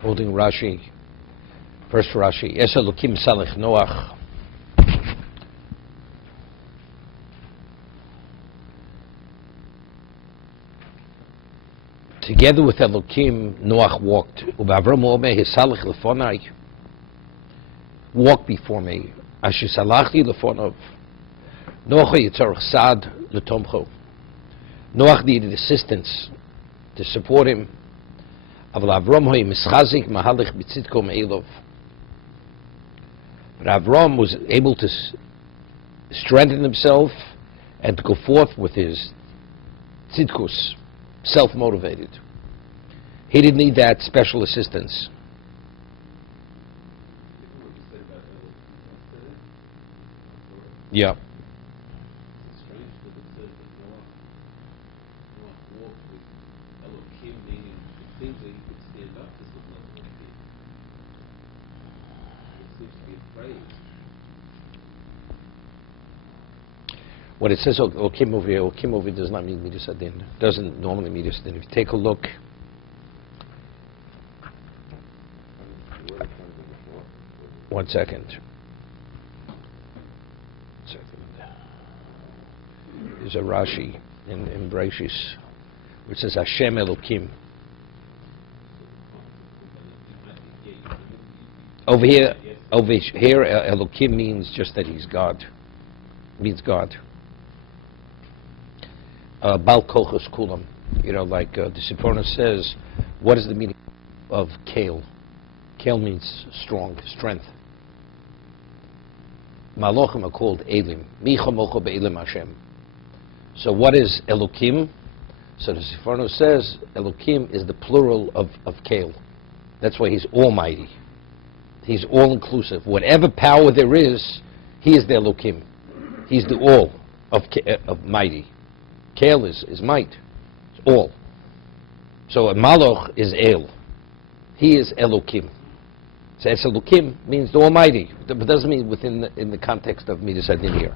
Holding Rashi, first Rashi. Es Elokim salech Noach. Together with Elokim, Noach walked. Ubavram omeh hisalech lefonai. Walk before me. Asher salachti lefonov. Noach yitzarech sad letomcho. Noach needed assistance to support him. Aval Avram hoy mischazik mahalech b'tzidko me'elov. But Avram was able to strengthen himself and to go forth with his tzidkus, self-motivated. He didn't need that special assistance. Yeah. When it says Okim over here, Okim over here does not mean Midas Adin. Doesn't normally mean Midas Adin. If you take a look, one second. There's a Rashi in Brachis which says Hashem Elokim. Over here, Elokim means just that He's God. Means God. Bal Kochos Kulam. You know, like the Sipporna says, what is the meaning of Kale? Kale means strong, strength. Malochim are called Elim. Micha mocha be'elim Hashem. So what is Elokim? So the Sipporna says Elokim is the plural of Kale. That's why He's almighty. He's all-inclusive. Whatever power there is, He is the Elokim. He's the all of mighty. Kale is might. It's all. So a Maloch is El. He is Elokim. So es Elokim means the Almighty, but doesn't mean in the context of Midas Adin here.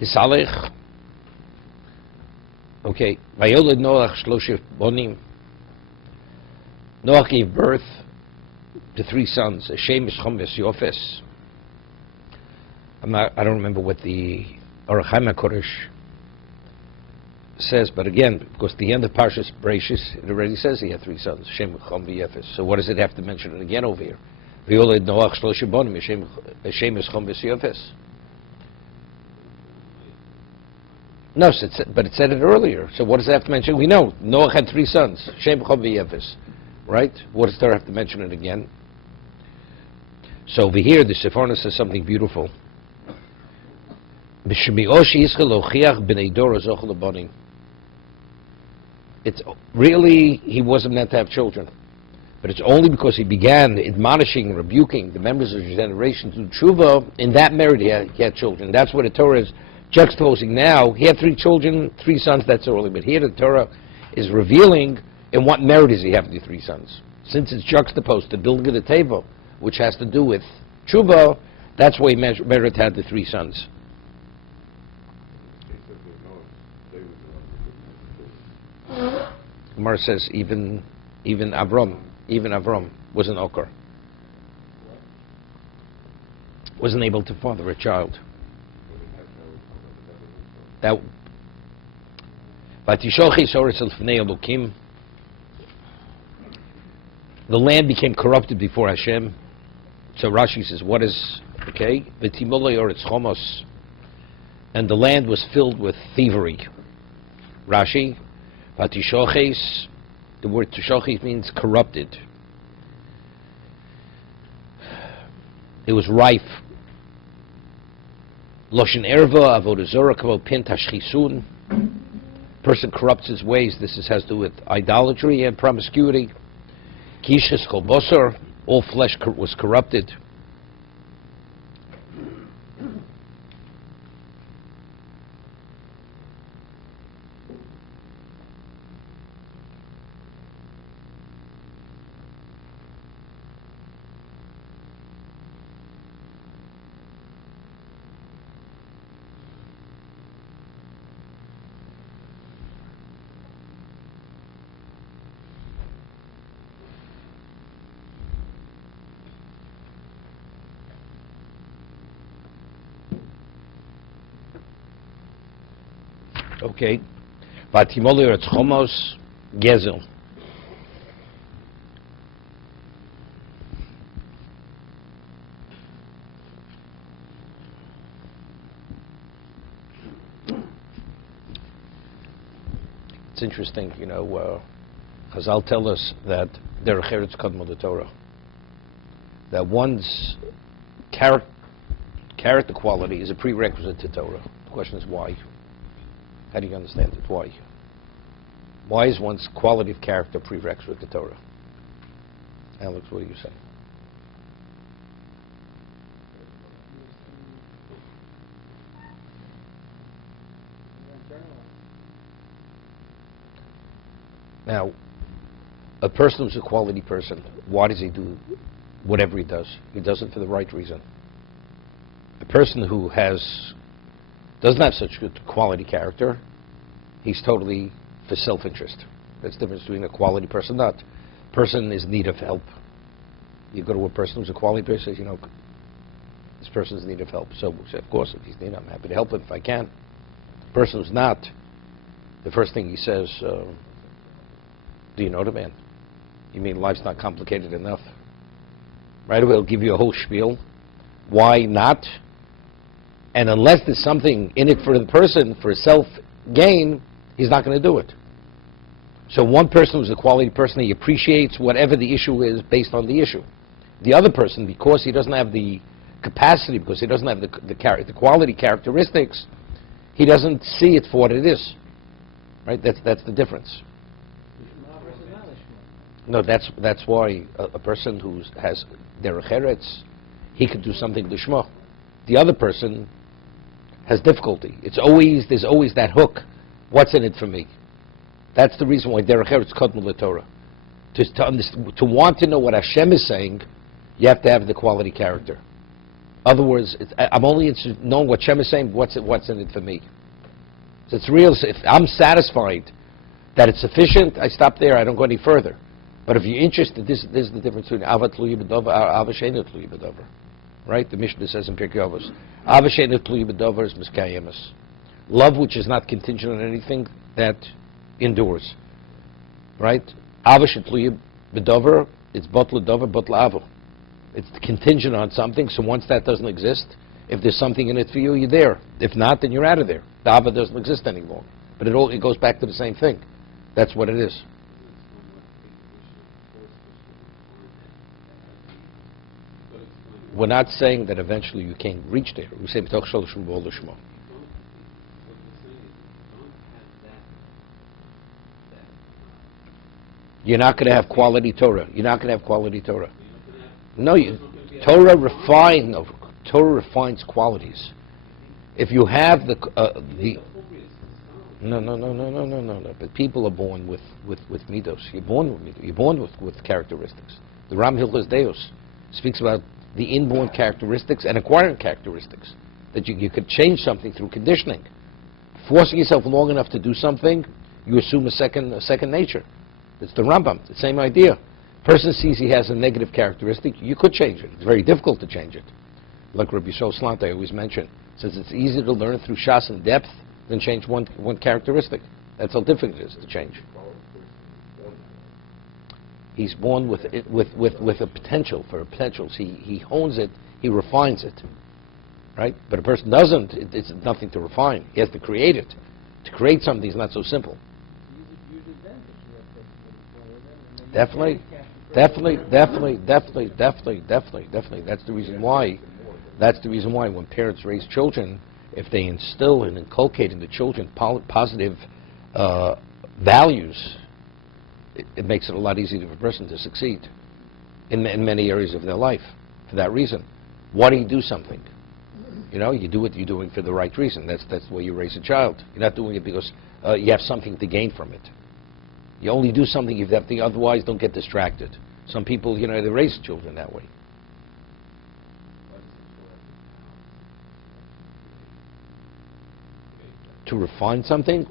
Hisalech. Okay. Vayoled Noach shlosheh bonim. Noach gave birth to 3 sons. Hashem Yishchom Yosefes. I don't remember what the Orach Chaim HaKodesh says, but again, because the end of parshas Bereshis, it already says he had 3 sons. Hashem Yishchom Yosefes. So what does it have to mention it again over here? Vayoled Noach shlosheh bonim. Hashem Yishchom Yosefes. No, but it said it earlier. So what does it have to mention? We know Noach had 3 sons. Hashem Yishchom Yosefes. Right? What does there have to mention it again? So over here, the Sipporna says something beautiful. It's really, he wasn't meant to have children. But it's only because he began admonishing, rebuking the members of his generation to tshuva, in that merit he had children. That's what the Torah is juxtaposing now. He had 3 children, 3 sons, that's early. But here the Torah is revealing in what merit does he have the 3 sons. Since it's juxtaposed to building the teva, which has to do with tshuva, that's why Merit had the 3 sons. Gemara says even Avram was an okar. Wasn't able to father a child. That the land became corrupted before Hashem. So Rashi says, what is, okay? And the land was filled with thievery. Rashi, Vatishoches, the word tishoches means corrupted. It was rife. Loshen erva, avodah zorah, kavod pin tashchisun. Person corrupts his ways. This has to do with idolatry and promiscuity. Kishes kol bosor, all flesh was corrupted. Okay. Vatimoli or Chomos Gezel. It's interesting, Chazal tell us that derech eretz kadmon Torah, that one's character quality is a prerequisite to Torah. The question is why? How do you understand it? Why? Why is one's quality of character prerequisite to Torah? Alex, what do you say? Now, a person who's a quality person, why does he do whatever he does? He does it for the right reason. A person who doesn't have such good quality character, he's totally for self-interest. That's the difference between a quality person and not. Person is in need of help. You go to a person who's a quality person, says, this person's in need of help. So of course, if he's in need, I'm happy to help him if I can. The person who's not, the first thing he says, do you know the man? You mean life's not complicated enough? Right away, he'll give you a whole spiel. Why not? And unless there's something in it for the person, for self-gain, he's not going to do it. So one person who's a quality person, he appreciates whatever the issue is based on the issue. The other person, because he doesn't have the capacity, because he doesn't have the quality characteristics, he doesn't see it for what it is. Right? That's the difference. No, that's why a person who has derech eretz, he could do something lishma. The other person has difficulty. There's always that hook. What's in it for me? That's the reason why derech eretz kadmon l'Torah. To want to know what Hashem is saying, you have to have the quality character. Other words, I'm only interested in knowing what Hashem is saying. What's in it for me? So it's real. If I'm satisfied that it's sufficient, I stop there. I don't go any further. But if you're interested, this is the difference between Ava Tluyi B'Dover, Ava She'eina Tluyi B'Dover. Right? The Mishnah says in Pirkei Avos, Ava She'eina Tluyi B'Dover is Miskayemes. Love which is not contingent on anything, that endures. Right? Ava She'tluyi B'Dover, it's Botla Dover, Botla Avo. It's contingent on something, so once that doesn't exist, if there's something in it for you, you're there. If not, then you're out of there. The Ava doesn't exist anymore. But it goes back to the same thing. That's what it is. We're not saying that eventually you can't reach there. We say b'toch sholishim v'ol l'shmo. You're not going to have quality Torah. You're not going to have quality Torah. No, Torah refines qualities. If you have no. But people are born with midos. You're born with midos. You're born with characteristics. The Ram Hilchos Deos speaks about the inborn characteristics and acquired characteristics, that you could change something through conditioning. Forcing yourself long enough to do something, you assume a second nature. It's the Rambam, the same idea. Person sees he has a negative characteristic, you could change it. It's very difficult to change it. Like Rabbi Yisrael Slant, I always mention, says it's easier to learn through Shas in depth than change one characteristic. That's how difficult it is to change. He's born with a potential for potentials. He hones it, he refines it, right? But a person doesn't. It's nothing to refine. He has to create it. To create something is not so simple. Definitely. That's the reason why. That's the reason why when parents raise children, if they instill and inculcate in the children positive values, it makes it a lot easier for a person to succeed in many areas of their life. For that reason, why do you do something? You do what you're doing for the right reason. That's the way you raise a child. You're not doing it because you have something to gain from it. You only do something if that thing, otherwise don't get distracted. Some people, they raise children that way. To refine something?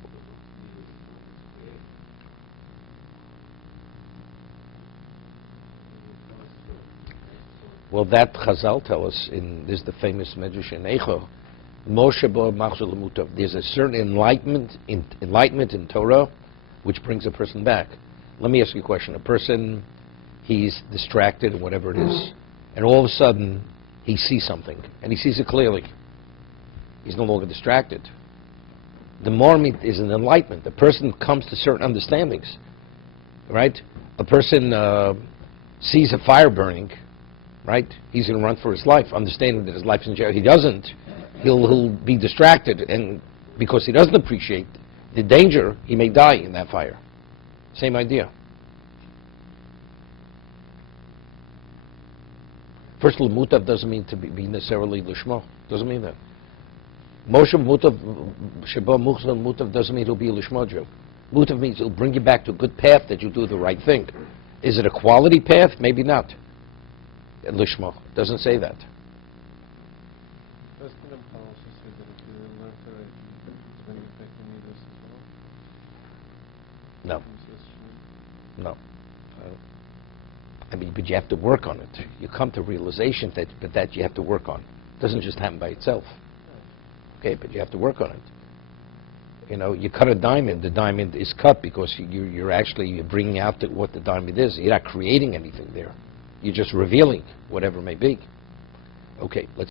Well, that Chazal tell us, there's the famous Medrash in Eicho, There's a certain enlightenment in Torah which brings a person back. Let me ask you a question. A person, he's distracted, whatever it is, and all of a sudden he sees something, and he sees it clearly. He's no longer distracted. The marmit is an enlightenment. The person comes to certain understandings, right? A person sees a fire burning, right? He's going to run for his life, understanding that his life's in jeopardy. He doesn't. He'll be distracted, and because he doesn't appreciate the danger, he may die in that fire. Same idea. First of all, mutav doesn't mean to be necessarily lishma. Doesn't mean that. Moshe mutav, sheba mutav doesn't mean it'll be a lishma Jew. Mutav means it'll bring you back to a good path, that you do the right thing. Is it a quality path? Maybe not. Lishma doesn't say that. No. No. I mean, but you have to work on it. You come to realization that you have to work on. It doesn't just happen by itself. Okay, but you have to work on it. You know, you cut a diamond. The diamond is cut because you're actually bringing out what the diamond is. You're not creating anything there. You're just revealing whatever it may be. Okay, let's